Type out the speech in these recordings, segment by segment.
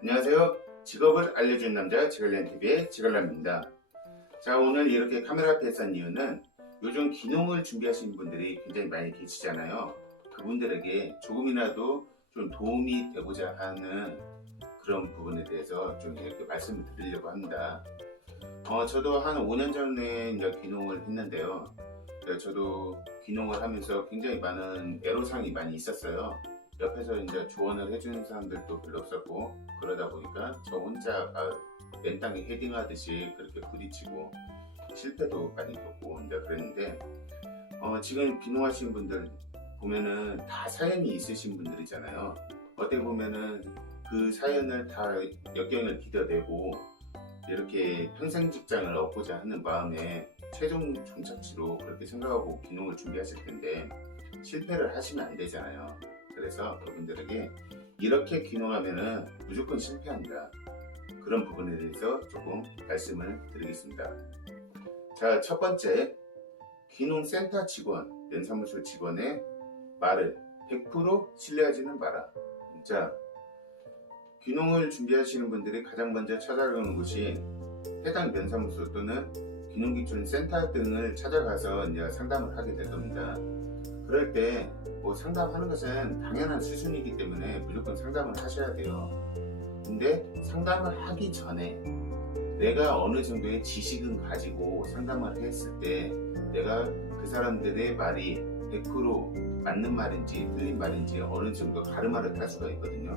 안녕하세요. 직업을 알려준 남자 지갈량TV의 지갈량입니다. 자, 오늘 이렇게 카메라 앞에 선 이유는 요즘 기농을 준비하시는 분들이 굉장히 많이 계시잖아요. 그분들에게 조금이라도 좀 도움이 되고자 하는 그런 부분에 대해서 좀 이렇게 말씀을 드리려고 합니다. 저도 한 5년 전에 이제 기농을 했는데요. 저도 기농을 하면서 굉장히 많은 애로사항이 많이 있었어요. 옆에서 이제 조언을 해주는 사람들도 별로 없었고, 그러다 보니까 저 혼자가 맨 땅에 헤딩하듯이 그렇게 부딪히고 실패도 많이 겪고 이제 그랬는데, 지금 기농하시는 분들 보면은 다 사연이 있으신 분들이잖아요. 어떻게 보면은 그 사연을 다 역경을 기뎌내고 이렇게 평생 직장을 얻고자 하는 마음에 최종 종착지로 그렇게 생각하고 기농을 준비하실 텐데 실패를 하시면 안 되잖아요. 그래서 그분들에게 이렇게 기농하면은 무조건 실패한다, 그런 부분에 대해서 조금 말씀을 드리겠습니다. 자, 첫 번째, 기농센터 직원, 연사무소 직원의 말을 100% 신뢰하지는 마라. 자, 기농을 준비하시는 분들이 가장 먼저 찾아가는 곳이 해당 연사무소 또는 기농기촌센터 등을 찾아가서 이제 상담을 하게 될 겁니다. 그럴 때 뭐 상담하는 것은 당연한 수준이기 때문에 무조건 상담을 하셔야 돼요. 근데 상담을 하기 전에 내가 어느 정도의 지식은 가지고 상담을 했을 때 내가 그 사람들의 말이 100% 맞는 말인지 틀린 말인지 어느 정도 가름하를 탈 수가 있거든요.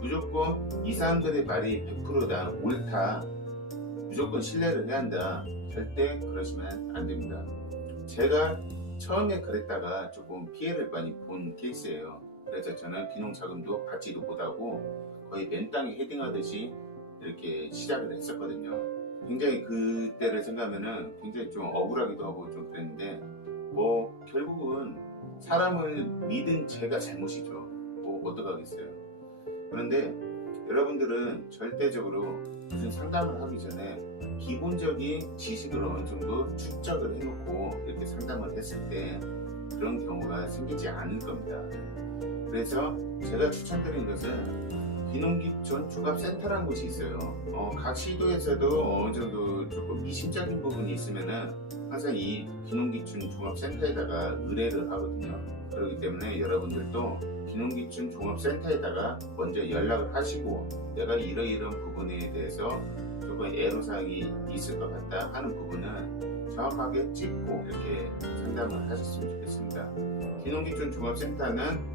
무조건 이 사람들의 말이 100%다, 옳다, 무조건 신뢰를 해야 한다, 절대 그러시면 안 됩니다. 제가 처음에 그랬다가 조금 피해를 많이 본 케이스예요. 그래서 저는 기농 자금도 받지도 못하고 거의 맨 땅에 헤딩하듯이 이렇게 시작을 했었거든요. 굉장히 그때를 생각하면은 굉장히 좀 억울하기도 하고 좀 그랬는데, 뭐 결국은 사람을 믿은 제가 잘못이죠. 뭐 어떡하겠어요. 그런데 여러분들은 절대적으로 무슨 상담을 하기 전에 기본적인 지식을 어느 정도 축적을 해놓고 이렇게 상담을 했을 때 그런 경우가 생기지 않을 겁니다. 그래서 제가 추천드리는 것은 기농기촌 종합센터라는 곳이 있어요. 각 시도에서도 어느 정도 조금 미심적인 부분이 있으면은 항상 이 기농기촌 종합센터에다가 의뢰를 하거든요. 그렇기 때문에 여러분들도 기농기촌 종합센터에다가 먼저 연락을 하시고 내가 이러이러한 부분에 대해서 조금 애로사항이 있을 것 같다 하는 부분은 정확하게 찍고 이렇게 상담을 하셨으면 좋겠습니다. 기농기촌 종합센터는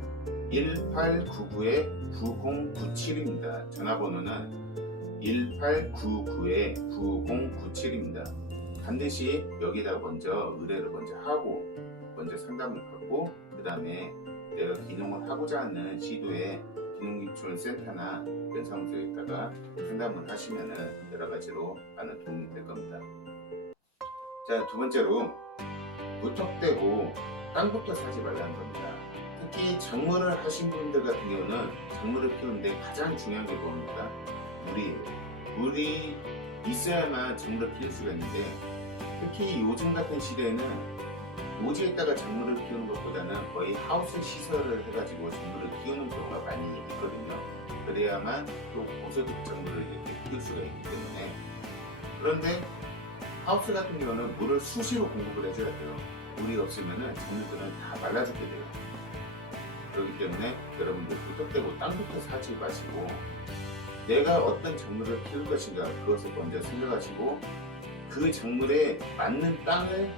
1899-9097입니다. 전화번호는 1899-9097입니다. 반드시 여기다 먼저 의뢰를 먼저 하고 먼저 상담을 받고 그 다음에 내가 기농을 하고자 하는 시도에 기농기촌 센터나 연사무소에다가 상담을 하시면은 여러 가지로 많은 도움이 될 겁니다. 자, 두 번째로 무턱대고 땅부터 사지 말라는 겁니다. 특히 작물을 하신 분들 같은 경우는 작물을 키우는데 가장 중요한 게 뭡니까? 물이 있어야만 작물을 키울 수가 있는데, 특히 요즘 같은 시대에는 노지에다가 작물을 키우는 것보다는 거의 하우스 시설을 해가지고 작물을 키우는 경우가 많이 있거든요. 그래야만 또 고소득 작물을 이렇게 키울 수가 있기 때문에. 그런데 하우스 같은 경우는 물을 수시로 공급을 해줘야 돼요. 물이 없으면은 작물들은 다 말라 죽게 돼요. 그렇기 때문에 여러분들 무턱대고 땅부터 사지 마시고 내가 어떤 작물을 키울 것인가 그것을 먼저 생각하시고 그 작물에 맞는 땅을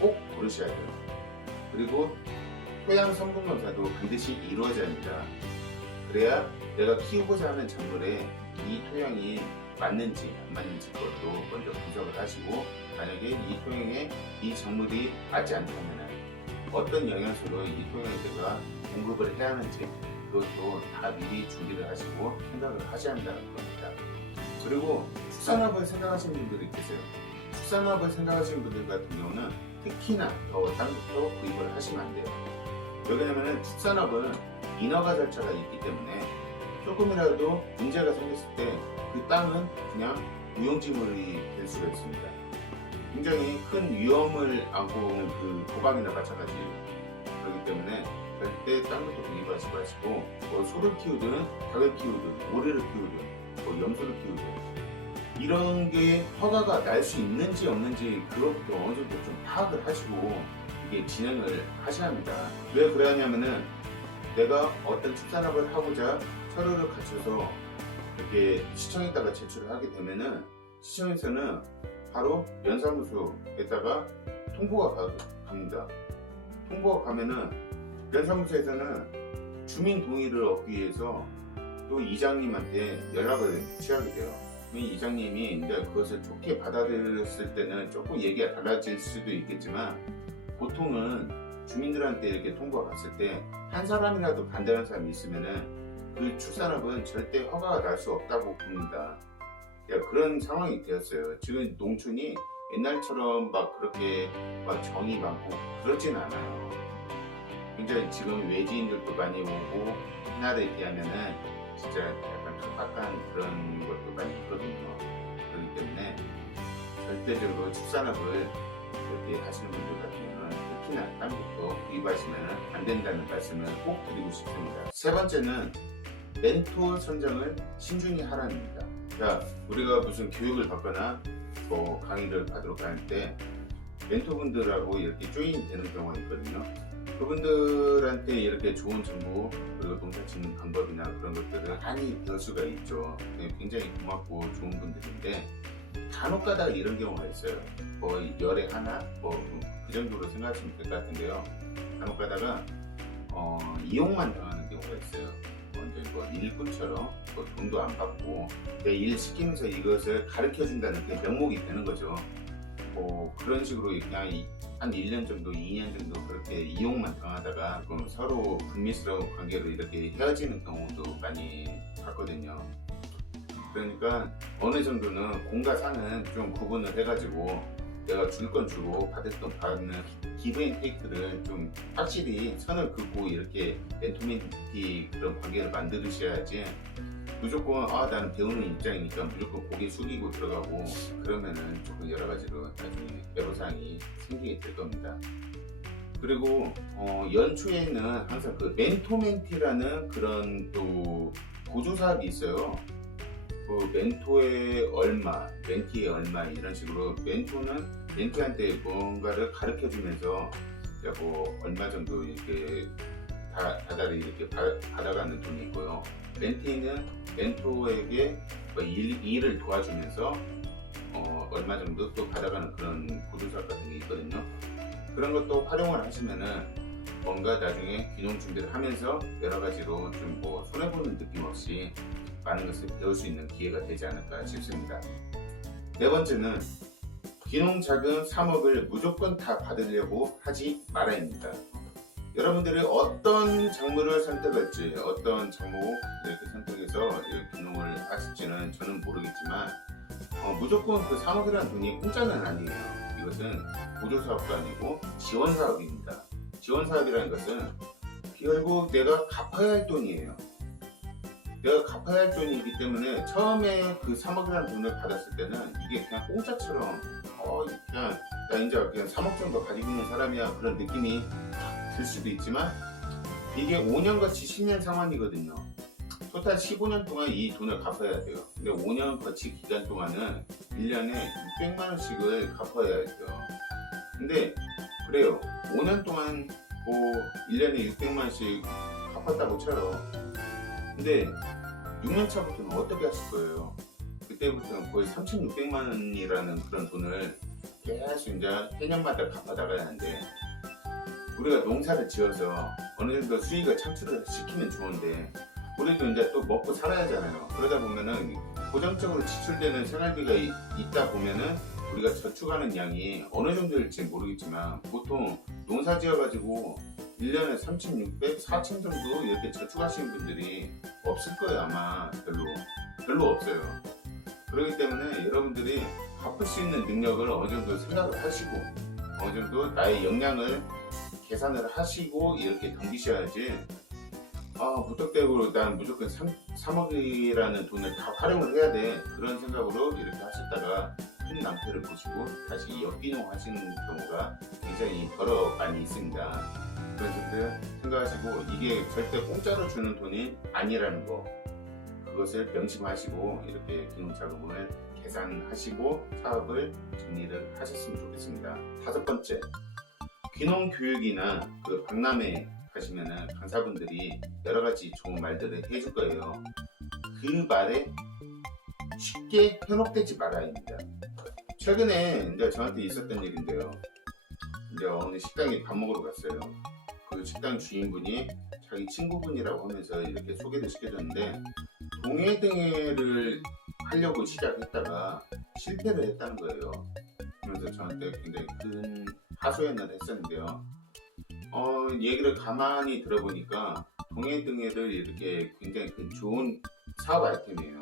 꼭 고르셔야 돼요. 그리고 토양 성분 검사도 반드시 이루어져야 합니다. 그래야 내가 키우고자 하는 작물에 이 토양이 맞는지 안 맞는지 그것도 먼저 분석을 하시고, 만약에 이 토양에 이 작물이 맞지 않다면 어떤 영양소로 이 토양에다가 공급을 해야 하는지 그것도 다 미리 준비를 하시고 생각을 하셔야 한다는 겁니다. 그리고 축산업을 생각하시는 분들이 계세요. 축산업을 생각하시는 분들 같은 경우는 특히나 더 땅부터 구입을 하시면 안 돼요. 왜냐하면 축산업은 인허가 절차가 있기 때문에 조금이라도 문제가 생겼을 때 그 땅은 그냥 무용지물이 될 수가 있습니다. 굉장히 큰 위험을 안고 오는 그 도박이나 마찬가지예요. 그렇기 때문에 절대 딴 것도 구입하지 마시고 뭐 소를 키우든 닭을 키우든 오리를 키우든 뭐 염소를 키우든 이런 게 허가가 날 수 있는지 없는지 그것부터 어느 정도 좀 파악을 하시고 이게 진행을 하셔야 합니다. 왜 그러냐면은 내가 어떤 축산업을 하고자 서류를 갖춰서 이렇게 시청에다가 제출을 하게 되면은 시청에서는 바로 면사무소에다가 통보가 갑니다. 통보가 가면은 면사무소에서는 주민 동의를 얻기 위해서 또 이장님한테 연락을 취하게 돼요. 이장님이 이제 그것을 좋게 받아들였을 때는 조금 얘기가 달라질 수도 있겠지만 보통은 주민들한테 이렇게 통보가 갔을 때 한 사람이라도 반대하는 사람이 있으면은 그 출산업은 절대 허가가 날 수 없다고 봅니다. 그런 상황이 되었어요. 지금 농촌이 옛날처럼 막 그렇게 막 정이 많고 그렇진 않아요. 굉장히 지금 외지인들도 많이 오고 옛날에 비하면은 진짜 약간 팍팍한 그런 것도 많이 있거든요. 그렇기 때문에 절대적으로 축산업을 이렇게 하시는 분들 같은 경우는 특히나 땅부터 구입하시면 안 된다는 말씀을 꼭 드리고 싶습니다. 세 번째는 멘토 선정을 신중히 하라입니다. 자, 우리가 무슨 교육을 받거나 뭐 강의를 받으러 갈 때 멘토분들하고 이렇게 조인이 되는 경우가 있거든요. 그분들한테 이렇게 좋은 정보 그리고 농사 짓는 방법이나 그런 것들을 많이 배울 수가 있죠. 굉장히 고맙고 좋은 분들인데 간혹가다 이런 경우가 있어요. 뭐 열에 하나 뭐 그 정도로 생각하시면 될 것 같은데요. 간혹가다가 이용만 당하는 경우가 있어요. 완전 뭐 일꾼처럼 뭐 돈도 안 받고 내 일 시키면서 이것을 가르쳐 준다는 그 명목이 되는 거죠. 그런 식으로 그냥 한 1년 정도, 2년 정도 그렇게 이용만 당하다가 서로 불미스러운 관계로 이렇게 헤어지는 경우도 많이 봤거든요. 그러니까 어느 정도는 공과 사는 좀 구분을 해가지고 내가 줄 건 주고 받을 건 받는 기브앤테이크를 좀 확실히 선을 긋고 이렇게 멘토멘티 그런 관계를 만드셔야지 무조건 나는 배우는 입장이니까 무조건 고개 숙이고 들어가고 그러면은 조금 여러 가지로 나중에 애로사항이 생기게 될 겁니다. 그리고 연초에는 항상 그 멘토멘티라는 그런 또 보조 사업이 있어요. 그 멘토의 얼마, 멘티의 얼마 이런 식으로 멘토는 멘티한테 뭔가를 가르쳐 주면서 뭐 얼마 정도 이렇게 다달이 이렇게 받아가는 돈이 있고요. 멘티는 멘토에게 일을 도와주면서 얼마 정도 또 받아가는 그런 보조사업 같은 게 있거든요. 그런 것도 활용을 하시면은 뭔가 나중에 귀농 준비를 하면서 여러 가지로 좀 뭐 손해보는 느낌 없이 많은 것을 배울 수 있는 기회가 되지 않을까 싶습니다. 네 번째는 귀농 자금 3억을 무조건 다 받으려고 하지 말아야입니다. 여러분들이 어떤 작물을 선택할지 어떤 작목 이렇게 선택해서 귀농을 하실지는 저는 모르겠지만 무조건 그 3억이라는 돈이 공짜는 아니에요. 이것은 보조사업도 아니고 지원사업입니다. 지원사업이라는 것은 결국 내가 갚아야 할 돈이에요. 내가 갚아야 할 돈이기 때문에 처음에 그 3억이라는 돈을 받았을 때는 이게 그냥 공짜처럼 그냥 나 이제 그냥 3억 정도 가지고 있는 사람이야 그런 느낌이 들 수도 있지만 이게 5년같이 10년 상환이거든요. 토탈 15년 동안 이 돈을 갚아야 돼요. 근데 5년 거치 기간 동안은 1년에 600만 원씩을 갚아야 돼요. 근데 그래요. 5년 동안 뭐 1년에 600만 원씩 갚았다고 쳐요. 근데 6년 차부터는 어떻게 하실 거예요? 그때부터는 거의 3,600만 원이라는 그런 돈을 계속 이제 해년마다 갚아나가야 하는데 우리가 농사를 지어서 어느 정도 수익을 창출을 시키면 좋은데 우리도 이제 또 먹고 살아야 하잖아요. 그러다 보면은 고정적으로 지출되는 생활비가 있다 보면은 우리가 저축하는 양이 어느 정도일지 모르겠지만 보통 농사 지어가지고 1년에 3,600, 4,000 정도 이렇게 저축하시는 분들이 없을 거예요. 아마 별로 없어요. 그렇기 때문에 여러분들이 갚을 수 있는 능력을 어느 정도 생각을 하시고 어느 정도 나의 역량을 계산을 하시고 이렇게 덤비셔야지 무턱대고 난 무조건 3억이라는 돈을 다 활용을 해야 돼 그런 생각으로 이렇게 하셨다가 큰 낭패를 보시고 다시 역귀농 하시는 경우가 굉장히 많이 있습니다. 그런 점들 생각하시고 이게 절대 공짜로 주는 돈이 아니라는 거 그것을 명심하시고 이렇게 기능 자금을 계산하시고 사업을 정리를 하셨으면 좋겠습니다. 다섯 번째, 귀농 교육이나 그 박람회 가시면은 강사분들이 여러 가지 좋은 말들을 해줄 거예요. 그 말에 쉽게 현혹되지 말아야 합니다. 최근에 이제 저한테 있었던 일인데요. 이제 어느 식당에 밥 먹으러 갔어요. 그 식당 주인분이 자기 친구분이라고 하면서 이렇게 소개를 시켜줬는데 동해등해를 하려고 시작했다가 실패를 했다는 거예요. 그래서 저한테 굉장히 큰 하소연을 했었는데요. 얘기를 가만히 들어보니까 동해등해를 이렇게 굉장히 좋은 사업 아이템이에요.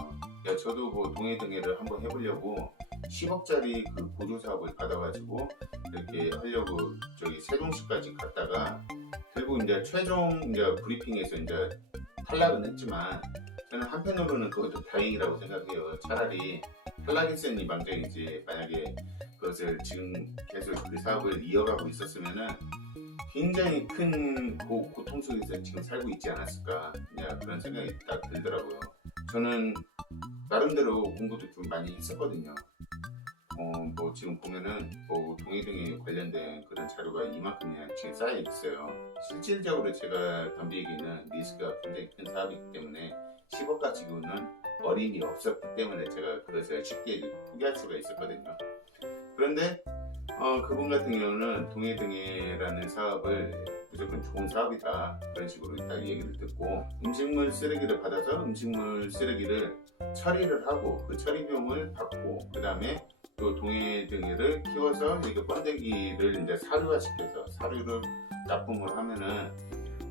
저도 뭐 동해등해를 한번 해보려고 10억짜리 그 보조 사업을 받아가지고 이렇게 하려고 저기 세종시까지 갔다가 결국 이제 최종 이제 브리핑에서 이제 탈락은 했지만 저는 한편으로는 그것도 다행이라고 생각해요. 차라리 탈락했으니 망정이지 만약에 그것을 지금 계속 그 사업을 이어가고 있었으면은 굉장히 큰 고통 속에서 지금 살고 있지 않았을까 그런 생각이 딱 들더라고요. 저는 나름대로 공부도 좀 많이 했었거든요. 뭐 지금 보면은 뭐 동해등에 관련된 그런 자료가 이만큼이나 지금 쌓여 있어요. 실질적으로 제가 덤비기에는 리스크가 굉장히 큰 사업이기 때문에 10억 가지고는 어림이 없었기 때문에 제가 그것을 쉽게 포기할 수가 있었거든요. 그런데 그분 같은 경우는 동해등해라는 사업을 무조건 좋은 사업이다 그런 식으로 딱 얘기를 듣고 음식물 쓰레기를 받아서 음식물 쓰레기를 처리를 하고 그 처리 비용을 받고 그 다음에 또 동해등해를 키워서 이렇게 번데기를 이제 사료화시켜서 사료를 납품을 하면은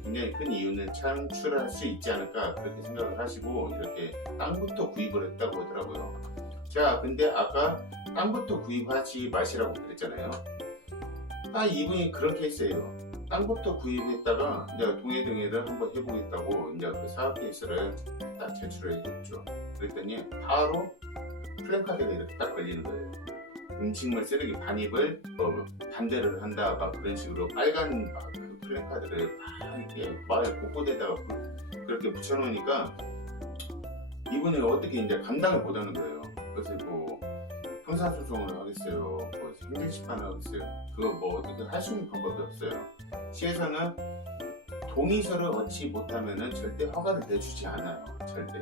굉장히 큰 이윤을 창출할 수 있지 않을까 그렇게 생각을 하시고 이렇게 땅부터 구입을 했다고 하더라고요. 자, 근데 아까 땅부터 구입하지 마시라고 그랬잖아요. 이분이 그런 케이스예요. 땅부터 구입했다가 이제 동해등해를 한번 해보겠다고 이제 그 사업 케이스를 딱 제출을 해줬죠. 그랬더니 바로 플랜카드가 이렇게 딱 걸리는 거예요. 음식물 쓰레기 반입을 뭐 반대를 한다 막 그런 식으로 빨간 막 그 플랜카드를 막 이렇게 마을 곳곳에다가 그렇게 붙여놓으니까 이분이 어떻게 이제 감당을 못하는 거예요. 그래서 뭐 형사소송을 하겠어요, 뭐 행정심판을 하겠어요. 그거 뭐 어떻게 할 수 있는 방법이 없어요. 시에서는 동의서를 얻지 못하면은 절대 허가를 내주지 않아요. 절대.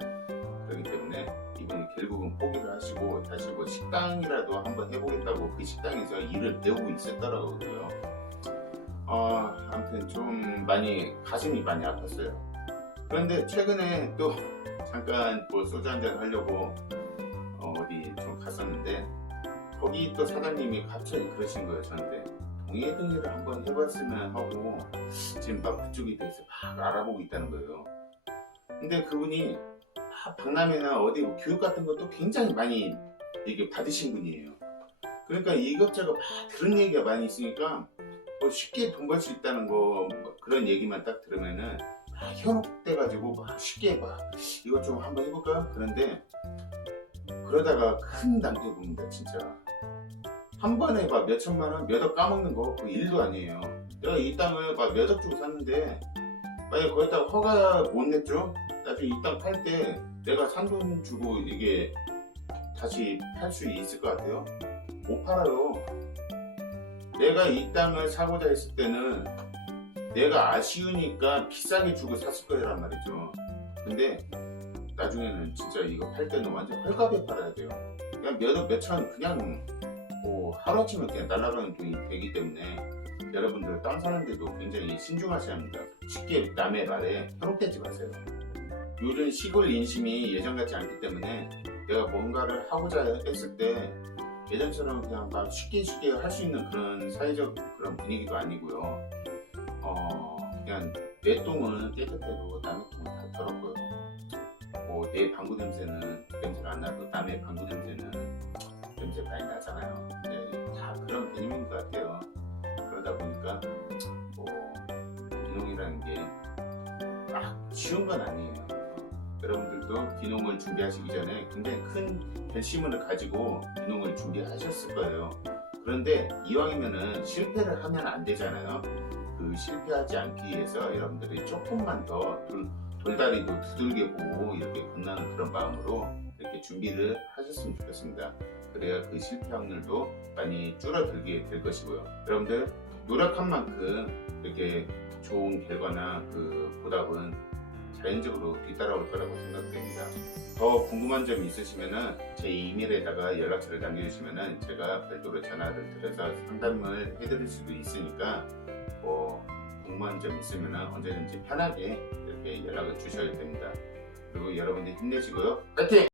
그렇기 때문에 이분이 결국은 포기를 하시고 다시 뭐 식당이라도 한번 해보겠다고 그 식당에서 일을 배우고 있었더라고요. 아무튼 좀 가슴이 많이 아팠어요. 그런데 최근에 또 잠깐 뭐 소주 한잔 하려고 어디 좀 갔었는데 거기 또 사장님이 갑자기 그러신 거예요. 저한테 동해등해를 한번 해봤으면 하고 지금 막 그쪽에 대해서 막 알아보고 있다는 거예요. 근데 그분이 박람회나 어디 교육 같은 것도 굉장히 많이 이게 받으신 분이에요. 그러니까 이것저것 막 들은 얘기가 많이 있으니까 뭐 쉽게 돈 벌 수 있다는 거 뭐 그런 얘기만 딱 들으면은 현혹돼가지고 막 쉽게 막 이것 좀 한번 해볼까? 그런데 그러다가 큰 낭패 봅니다. 진짜 한 번에 막 몇 천만 원, 몇 억 까먹는 거 그 일도 아니에요. 내가 이 땅을 막 몇 억 주고 샀는데 만약에 거기다가 허가 못 냈죠? 나중에 이 땅 팔 때 내가 산 돈 주고 이게 다시 팔 수 있을 것 같아요? 못 팔아요. 내가 이 땅을 사고자 했을 때는 내가 아쉬우니까 비싸게 주고 샀을 거란 말이죠. 근데 나중에는 진짜 이거 팔 때는 완전 헐값에 팔아야 돼요. 그냥 몇 억, 몇 천, 그냥 뭐 하루아침에 그냥 날아가는 돈이 되기 때문에 여러분들 땅 사는데도 굉장히 신중하셔야 합니다. 쉽게 남의 말에 현혹되지 마세요. 요즘 시골 인심이 예전 같지 않기 때문에 내가 뭔가를 하고자 했을 때 예전처럼 그냥 막 쉽게 할 수 있는 그런 사회적 그런 분위기도 아니고요. 그냥 내 똥은 깨끗해도 남의 똥은 다 더럽고요. 뭐 내 방구 냄새는 냄새가 안 나도 남의 방구 냄새는 냄새 많이 나잖아요. 근데 다 그런 개념인 것 같아요. 그러다 보니까 뭐 귀농이라는 게 막 쉬운 건 아니에요. 여러분들도 귀농을 준비하시기 전에 굉장히 큰 결심을 가지고 귀농을 준비하셨을 거예요. 그런데 이왕이면은 실패를 하면 안 되잖아요. 그 실패하지 않기 위해서 여러분들이 조금만 더 돌다리도 두들겨 보고 이렇게 건너는 그런 마음으로 이렇게 준비를 하셨으면 좋겠습니다. 그래야 그 실패 확률도 많이 줄어들게 될 것이고요. 여러분들 노력한 만큼 이렇게 좋은 결과나 그 보답은 자연적으로 뒤따라올 거라고 생각됩니다. 더 궁금한 점 있으시면은 제 이메일에다가 연락처를 남겨주시면은 제가 별도로 전화를 드려서 상담을 해드릴 수도 있으니까 뭐 궁금한 점 있으면은 언제든지 편하게 이렇게 연락을 주셔야 됩니다. 그리고 여러분들 힘내시고요. 파이팅!